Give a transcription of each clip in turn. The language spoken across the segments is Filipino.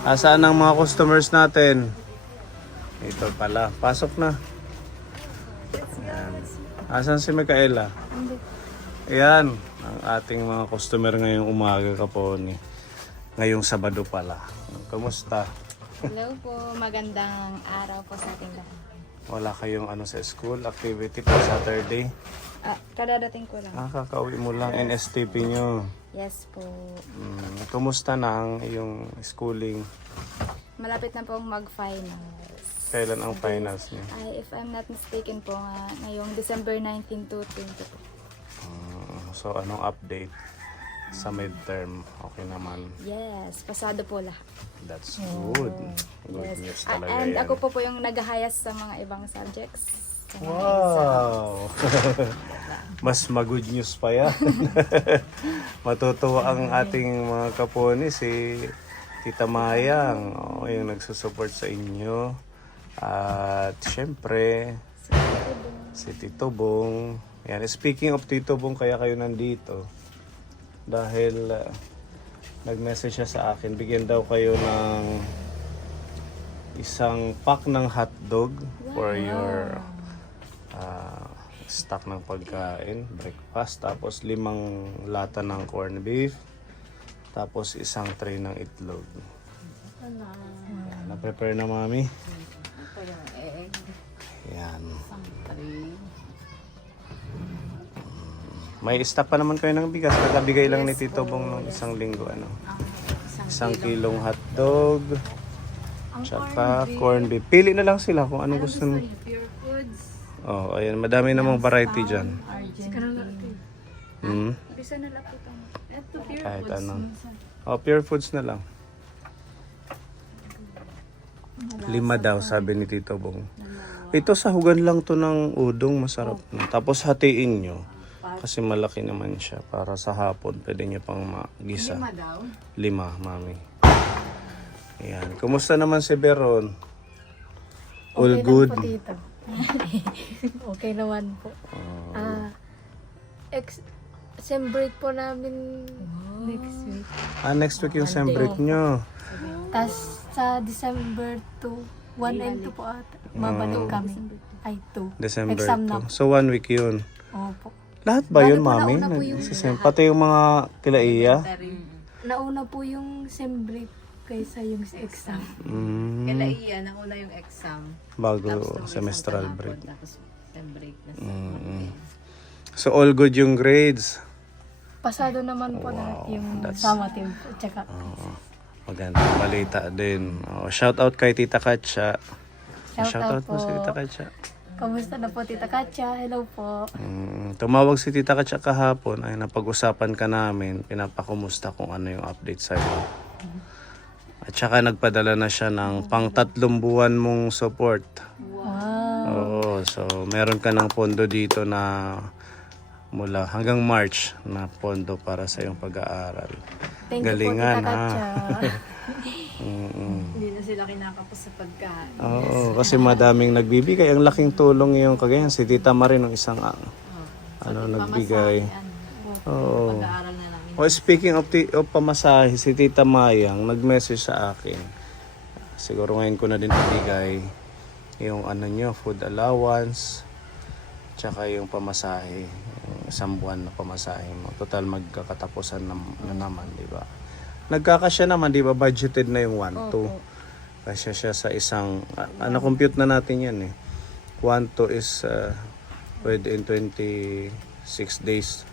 Asaan ang mga customers natin? Ito pala. Pasok na. Ayan. Asan si Micaela? Ayan. Ang ating mga customer ngayong umaga kapon. Ngayong Sabado pala. Kamusta? Hello po, magandang araw po sa ating lahat. Wala kayong sa school activity po Saturday? Kadadating ko lang. Kakauwi mo lang NSTP nyo. Yes po. Kumusta na ang iyong schooling? Malapit na pong mag-finals. Kailan ang finals niyo? If I'm not mistaken po, ngayong December 19 to 20 po. So anong update sa midterm? Okay naman. Yes, pasado po lahat. That's good. Good Yes. news talaga And yan. ako po yung naghahayas sa mga ibang subjects. Sa mga Wow! Mas mag-good news pa yan. Matutuwa ang ating mga kaponi, si Tita Mayang, yung nagsusupport sa inyo. At syempre, si Tito Bong. Yan. Speaking of Tito Bong, kaya kayo nandito. Dahil nag-message siya sa akin, bigyan daw kayo ng isang pack ng hotdog for your stock ng pagkain, breakfast, tapos 5 lata ng corned beef, tapos isang tray ng itlog. Na-prepare na mami? Yan. May stock pa naman kayo ng bigas. Nagabigay lang ni Tito Bong ng isang linggo. Isang kilong hotdog, tsaka corned beef. Pili na lang sila kung anong gusto nyo. Pure Foods. Oh, ayan, madami namang variety dyan. Bisa na lang po ito. Ito, Pure Kahit Foods. ano. Oh, pure foods na lang. 5 daw, sabi ni Tito Bong. Ito sahugan lang to ng udong, masarap na. Tapos hatiin nyo. Kasi malaki naman siya. Para sa hapon, pwede nyo pang magisa. 5, mami. Ayan. Kumusta naman si Beron? All good? Okay naman po. Sem break po namin next week. Next week yung sem break nyo. Tapos sa December 2, 1 and 2 po ata. Mabalik kami. Ay, 2. December Exam na 2. So 1 week yun. Opo. Lahat ba yun, Bali po, mami? nauna po yung Pati yung mga kilaiya? Nauna po yung sem break kaysa yung exam. Kala iya, nauna yung exam. Bago Tapos semestral isang break. kahapon, Tapos sem break na sa So all good yung grades? Pasado naman po lahat yung that's- sama team po. Tsaka, Magandang balita din. Shout out kay Tita Katya. shout out mo po. si Tita Katya. Kamusta na po Tita Katya? Hello po. Tumawag si Tita Katya kahapon ay napag-usapan ka namin. Pinapakumusta kung ano yung update sa'yo. At saka nagpadala na siya ng pang 3 buwan mong support. Wow. Oo, so meron ka ng pondo dito na mula hanggang March na pondo para sa iyong pag-aaral. Thank Galingan, you po Tita ha? Katya. Hindi na sila kinakapos sa pagkain. Oo, kasi madaming nagbibigay. Ang laking tulong yung kagayan. Si Tita Marie ng isang nagbigay. Oo. Pag-aaral na namin. Speaking of pamasahe, si Tita Mayang nag-message sa akin. Siguro ngayon ko na din ibigay yung food allowance, tsaka yung pamasahe, yung 1 buwan na pamasahe mo. Total magkakatapusan na naman, di ba? Nagkakasya naman, di ba? Budgeted na yung 1-2. Kasya siya sa isang, na-compute na natin yan eh. 1-2 is pwede in 26 days.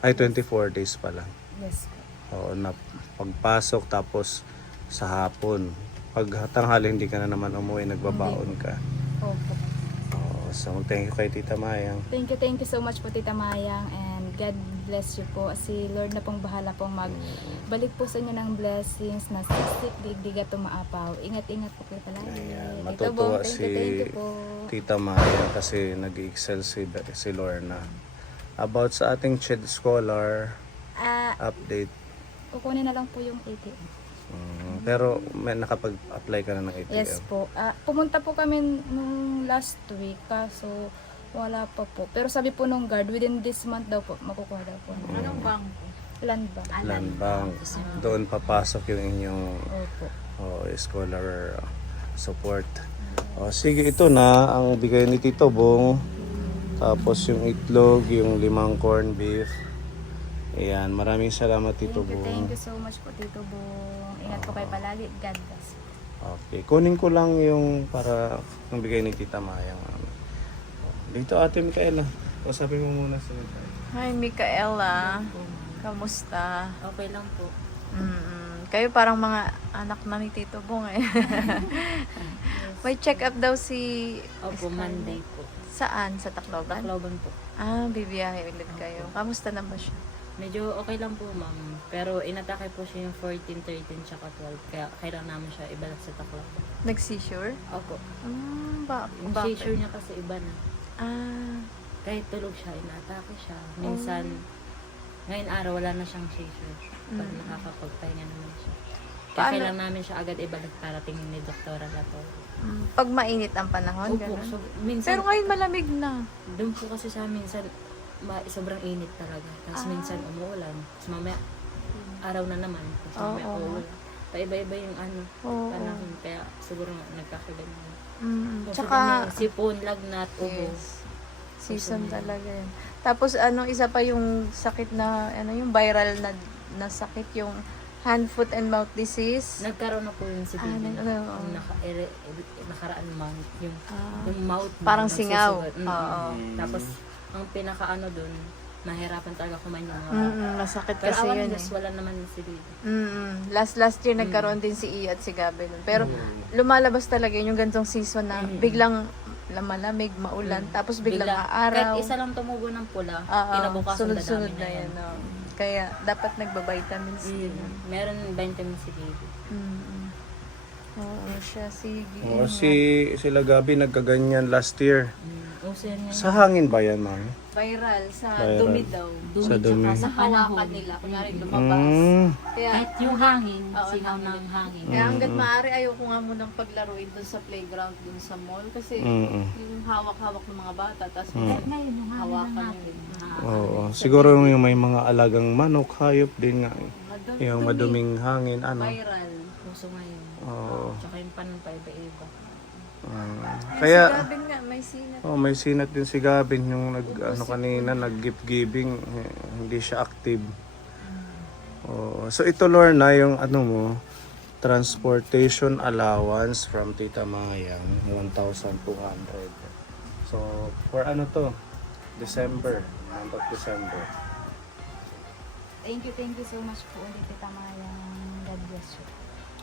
Ay, 24 days pala. Yes po. Oo, na pagpasok tapos sa hapon. Pag tanghali hindi ka na naman umuwi, nagbabaon ka. Opo. Oo, so thank you kay Tita Mayang. Thank you so much po Tita Mayang, and God bless you po. Si Lord na pong bahala pong magbalik po sa inyo ng blessings na siksik, digdig at tumaapaw. Ingat-ingat po kayo palagi. Ayan, Tito Bong, matutuwa thank you po. Tita Mayang kasi nag-excel si Lorna. About sa ating CHED Scholar update. Kukunin na lang po yung ATM. Pero may nakapag-apply ka na ng ATM? Yes po. Pumunta po kami nung last week, kaso wala pa po. Pero sabi po nung guard, within this month daw po, makukuha daw po. Anong bangko? Land Bank. Land Bank. Doon papasok yung inyong Opo. scholar support. O, sige, ito na ang bigay ni Tito Bong. Tapos yung itlog, yung 5 corn beef. Ayan, maraming salamat Tito Thank Bong. you so much po, Tito Bong. Ingat po kayo palagi. God bless. Okay, kunin ko lang yung para yung bigay ni Tita Mayang. Dito Ate Micaela, usapin mo muna si Micaela. Hi, Micaela. Kamusta? Okay lang po. Kayo parang mga anak na ni Tito Bong eh. May check-up daw si... Opo, Monday po. Saan? Sa Tacloban? Tacloban po. Ah, bibiyahe ulit kayo. Kamusta na ba siya? Medyo okay lang po, ma'am. Pero inatake po siya yung 14, 13, tsaka 12. Kaya kailangan namin siya ibalat sa Tacloban. Nag-seizure? Opo. Yung Yung seizure niya kasi iba na. Ah, Kahit tulog siya, inatake siya. Minsan, ngayon araw, wala na siyang seizure. Pag nakakapagpahinga naman siya. Kaya Paano? kailangan namin siya agad ibalik para tingin ni Doktora Lato. pag mainit ang panahon, Opo, gano'n? so, minsan, Pero ngayon malamig na. doon po kasi sa amin, sobrang init talaga. Tapos minsan umuulan. Tapos mamaya, araw na naman. Tapos mamaya Oo. uulan. Paiba-iba yung Oo. panahon. Kaya siguro nga nagkakaganyan. Kasi Tsaka, sipon, lagnat, ubo. yes, season talaga yun. Tapos isa pa yung sakit na, yung viral na sakit, yung hand, foot, and mouth disease. Nagkaroon na po yun si baby. Yung nakaraan month. Yung mouth. Parang nagsusugat. singaw. Mm. Oo. Tapos, ang pinakaano dun, nahirapan talaga kumain yung mga bata. Masakit Pero kasi awan yun Diyos, eh. wala naman si baby. Last year nagkaroon din si Iya at si Gabi nun. Pero lumalabas talaga yun, yung gantong season na biglang malamig, maulan, tapos biglang aaraw. Kahit isa lang tumubo ng pula, Oo, kinabukasan sunod-sunod dadami na yan. No? Kaya dapat nagba-vitamins din. Meron vitamin si baby. Oo siya, sige. O, sila Gabi nagkaganyan last year. Uso yan yan. Sa hangin ba yan, ma'am? Viral sa Viral. dumi daw. Sa dumi. Sa Hawakan nila, kunyari lumabas. Kaya, Kahit yung hangin, Oo, singaw ng hangin. kaya hanggat maaari, ayoko nga munang paglaruin dun sa playground dun sa mall. Kasi yung hawak-hawak ng mga bata, tapos Ngayon, yung hawakan natin. Oo. Siguro yung may mga alagang manok, hayop din nga. Yung maduming hangin, ano. viral. Puso ngayon. Oo. Tsaka yung panon pa iba-iba. Kaya, Si Gabin nga, may sinat. may sinat din si Gabin yung kanina, nag-gift giving. Hindi siya active. So ito Lorna, yung transportation allowance from Tita Mayang, 1,200. So, for December, month of December. Thank you so much po ulit, Tita Mayang. God bless you.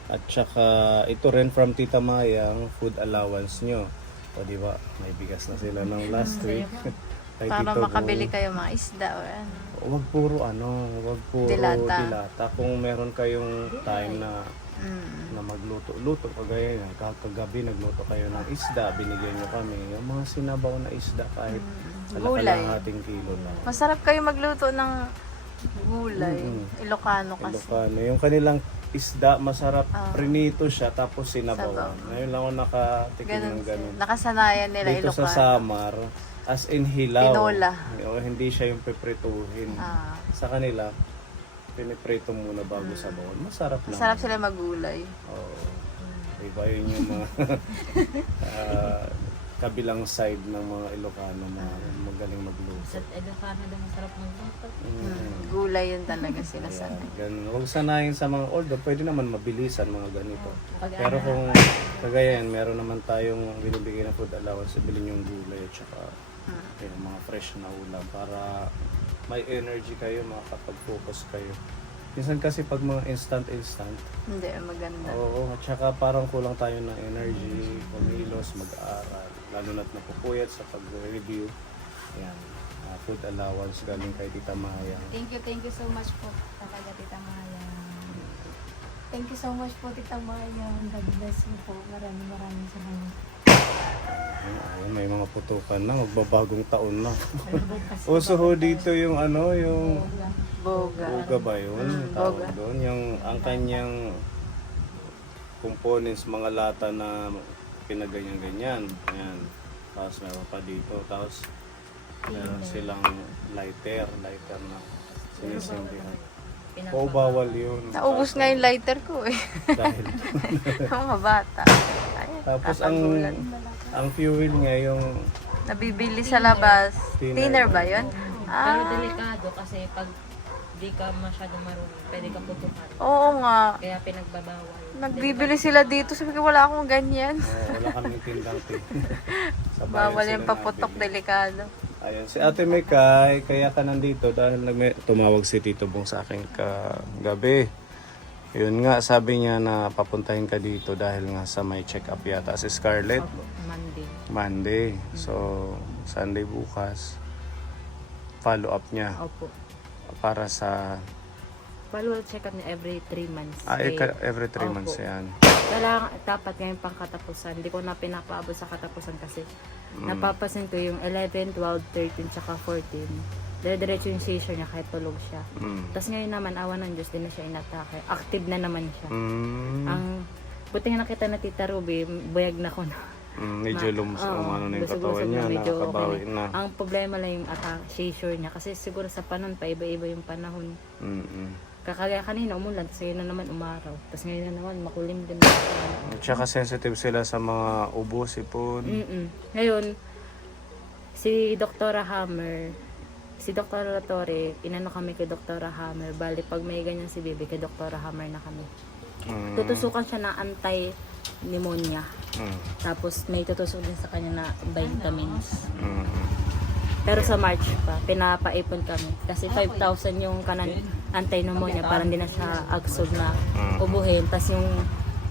At saka ito rin from Tita Mayang, food allowance nyo. O di ba, may bigas na sila ng last week. Kay Para Tito makabili Bong. kayo mga isda o ano. Wag puro Dilata. dilata. Kung meron kayong time na magluto-luto, kagaya yan, kagabi nagluto kayo ng isda, binigyan nyo kami. Yung mga sinabaw na isda kahit Gulay. kalahating kilo lang. Masarap kayo magluto ng gulay. Ilocano kasi. Ilocano. Yung kanilang isda, masarap, prinito siya, tapos Sabaw. sinabawan. Ngayon lang ako nakatikim Ganun ng ganun. siya. Nakasanayan nila Dito sa Ilocano. Samar, as in hilaw. Tinola. O, hindi siya yung piprituhin. Ah. Sa kanila, piniprito muna bago sabawan. Masarap lang. Masarap sila magulay. Oo. Iba yun yung mga kabilang side ng mga Ilocano na magaling magluto. Sa Ilocano daw masarap magluto. Gulay yun talaga sila sa Ganun. Huwag sanayin sa mga older, pwede naman mabilisan mga ganito. Pag Pero kung kagaya yan, meron naman tayong binibigay na food allowance, bilhin yung gulay at saka yung mga fresh na ulam para may energy kayo, makakapag-focus kayo. Minsan kasi pag mga instant, Hindi, maganda. oo, at saka parang kulang tayo ng energy, kumilos, mag-aaral, lalo na't napupuyat sa pag-review. Yan, food allowance galing kay Tita Mayang. Thank you so much po talaga, Tita Mayang. Thank you so much po, Tita Mayang. God bless you po. Maraming salamat. Ayun, may mga putukan na, magbabagong taon na. Uso ho dito yung yung Boga. buga ba yun? Tawag doon. Yung ang kanyang components, mga lata na pinaganyan-ganyan. Ayan. Tapos meron pa dito. Tapos meron silang lighter na sinisindihan. Oo, bawal yun. Naubos nga yung lighter ko eh. Dahil. Ang mga bata. Ayan, Tapos tatagulan. ang fuel nga yung Nabibili sa labas. Thinner. Thinner ba yun? Pero delikado kasi pag di ka masyado marunong, pwede ka putukan. Oo nga. Kaya pinagbabawal. Nagbibili sila dito. Sabi ko, wala akong ganyan. wala kaming tindang tea. Sa bayan Bawal sila yung paputok, nabili. delikado. Ayun, si Ate Mekay, kaya ka nandito dahil tumawag si Tito Bong sa akin kagabi. Yun nga, sabi niya na papuntahin ka dito dahil nga sa may check-up yata si Scarlett. Opo, Monday. Monday. So, Sunday bukas. Follow up niya Opo. para sa Follow check up niya every 3 months. every 3 Opo. months yan. Kailangan, dapat ngayon pang katapusan. Hindi ko na pinapaabot sa katapusan kasi napapasin ko yung 11, 12, 13, tsaka 14. Dire-diretso yung seizure niya kahit tulog siya. Tapos ngayon naman, awa ng Diyos, din na siya inatake. Active na naman siya. Ang buti nga nakita na Tita Ruby, buyag na ko na. Medyo ano na yung lusog-lusog katawan niya, medyo nakakabawi okay na. Ang problema lang yung seizure niya kasi siguro sa panon pa iba-iba yung panahon. Kakagaya kanina umulan, tapos ngayon na naman umaraw. Tapos ngayon na naman makulim din. Tsaka sensitive sila sa mga ubo, sipon. Ngayon, si Dr. Hammer, si Dr. Latore, inano kami kay Dr. Hammer. Bali, pag may ganyan si Bibi, kay Dr. Hammer na kami. Tutusukan siya ng anti-pneumonia. Tapos may tutusok din sa kanya na vitamins. Pero sa March pa, pinapaipon kami. Kasi 5,000 yung kanan anti-pneumonia para hindi na siya agsog na ubuhin. Tapos yung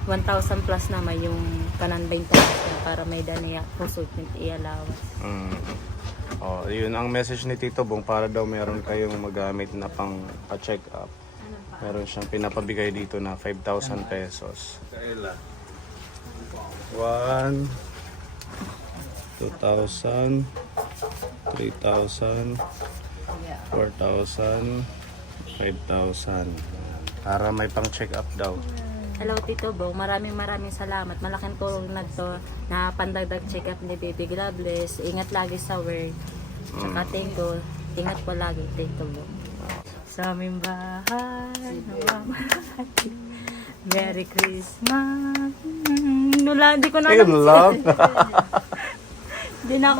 1,000 plus naman yung kanan 20,000 para may daniya consultant i-allowance. Oh, yun ang message ni Tito Bong para daw meron kayong magamit na pang pa-check up. Meron siyang pinapabigay dito na 5,000 pesos. 1, 2,000, 3,000, 4,000, 5,000. Para may pang check up daw. Hello Tito Bong, maraming salamat. Malaking tulong na to na pandagdag check up ni Baby. God bless. Ingat lagi sa work. Tsaka thank you. Ingat po lagi Tito Bong. Sa aming bahay, nawamalati. Merry Christmas. Wala, di ko na Ayun lang. Di na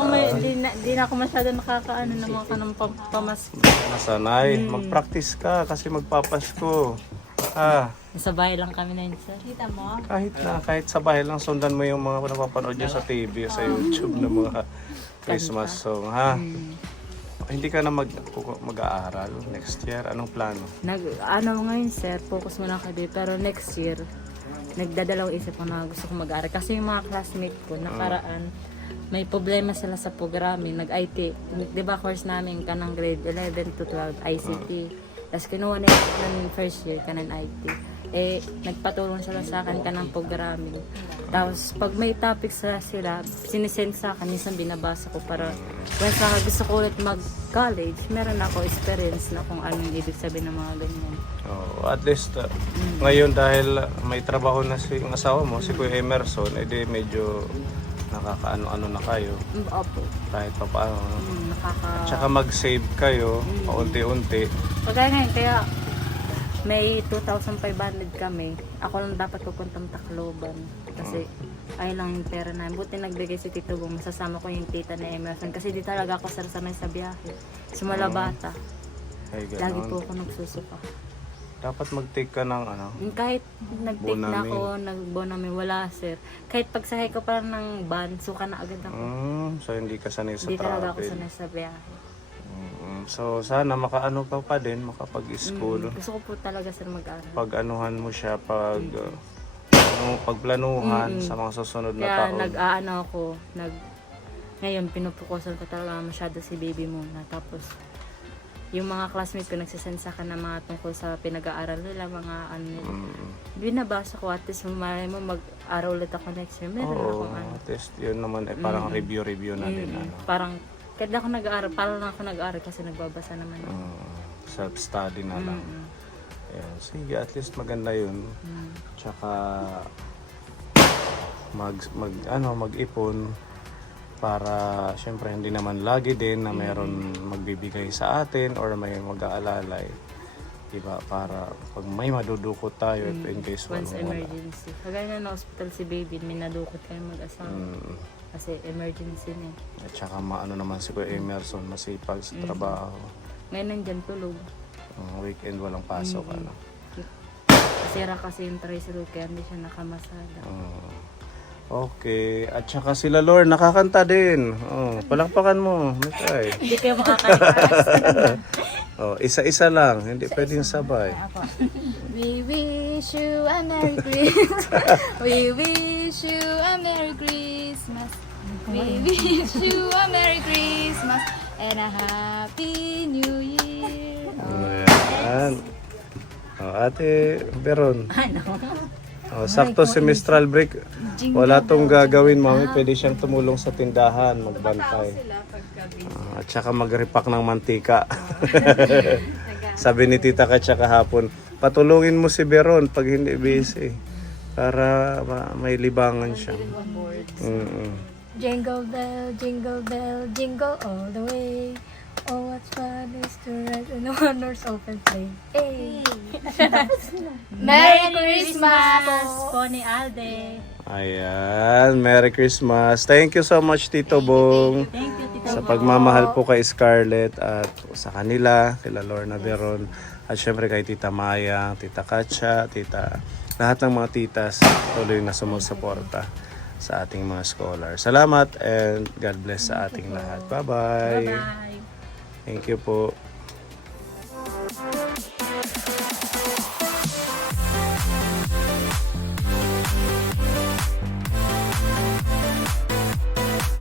ako masyado nakakaano ng mga kanong pamasko. Nasanay. Mag-practice ka kasi magpapasko. Sa bahay lang kami na yun, sir. Kahit sa bahay lang, sundan mo yung mga napapanood nyo sa TV, sa YouTube na mga Christmas song, ha? Hindi ka na mag-aaral next year? Anong plano? Ngayon, sir, focus muna ako dito. Pero next year, nagdadalawang isip ko na gusto ko mag-aaral. Kasi yung mga classmate ko, nakaraan, may problema sila sa programming, nag-IT. Di ba course namin kanang grade 11 to 12, ICT. Tapos kinuha na yung first year, kanang IT. Nagpatulong sila sa akin kanang programming. Tapos pag may topics sila, sinisend sa akin, minsan binabasa ko para when gusto ko ulit mag-college, meron ako experience na kung anong ibig sabihin ng mga ganyan. At least, ngayon dahil may trabaho na yung asawa mo, si Kuya Emerson, edi medyo nakakaano-ano na kayo. Opo. Kahit pa paano. Tsaka mag-save kayo, paunti-unti. Kaya ngayon, kaya may 2,500 kami. Ako lang dapat pupuntang Tacloban. Kasi ayun lang yung pera namin. Buti nagbigay si Tito Bong. Masasama ko yung tita na Emerson. Kasi di talaga ako sanay sa biyahe. Simula bata. Ay, Lagi ganon. po ako nagsusuka. Dapat mag-take ka ng Kahit nag-take na Bonamin. ako, nag-bonamin, wala sir. Kahit pagsahay ko pa ng van, suka na agad ako. So hindi ka sanay sa Hindi talaga ako travel. sanay sa biyahe. So sana makaano ka pa din, makapag-school. Gusto ko po talaga sir mag-aral. Pag-anuhan mo siya, pagplanuhan sa mga susunod na Kaya taon. nag-aano ako, ngayon pinupukusan ko talaga masyado si baby muna. Tapos yung mga classmates ko nagsisend sa akin ng mga tungkol sa pinag-aaral nila, mga ano nila. Binabasa ko at least malay mo mag-aral ulit ako next year. Meron Oo, akong ano. at least yun naman parang review na din. Parang kahit ako nag-aaral, parang lang ako nag-aaral kasi nagbabasa naman ako. Self-study na lang. Ayan, sige, at least maganda yun. Tsaka mag-ipon para syempre hindi naman lagi din na meron magbibigay sa atin or may mag-aalalay. Diba? Para pag may madudukot tayo, if in case Once walang wala. emergency. Kagaya na hospital si baby, may nadukot kayo mag-asawa. Kasi emergency niya. At saka maano naman si Kuya Emerson, masipag sa trabaho. Ngayon nandyan tulog. Weekend walang pasok, ano. Sira kasi yung tricycle kaya hindi siya nakamasada. Okay. At saka sila Lord, nakakanta din. Palakpakan mo. Mikay. Hindi kayo makakalipas. Isa-isa lang. Hindi pwedeng sabay. We wish you a Merry Christmas. We wish you a Merry Christmas. We wish you a Merry Christmas and a Happy New Year. Ayan. Ate Beron. Sakto semestral break. Wala tong gagawin, mami. Pwede siyang tumulong sa tindahan, magbantay. At saka mag-repack ng mantika. Sabi ni Tita Katya kahapon, patulungin mo si Beron pag hindi busy. Para may libangan siya. Jingle bell, jingle all the way. Oh, what fun is to ride in a one-horse open sleigh. Hey! Merry Christmas! Po ni Alde. Ayan, Merry Christmas. Thank you so much, Tito Bong. Thank you, Tita. Sa pagmamahal po kay Scarlett at sa kanila, kila Lorna Beron. At syempre kay Tita Maya, Tita Katya, lahat ng mga titas tuloy na sumusuporta sa ating mga scholar. Salamat and God bless sa ating lahat. Bye-bye. Bye. Thank you po.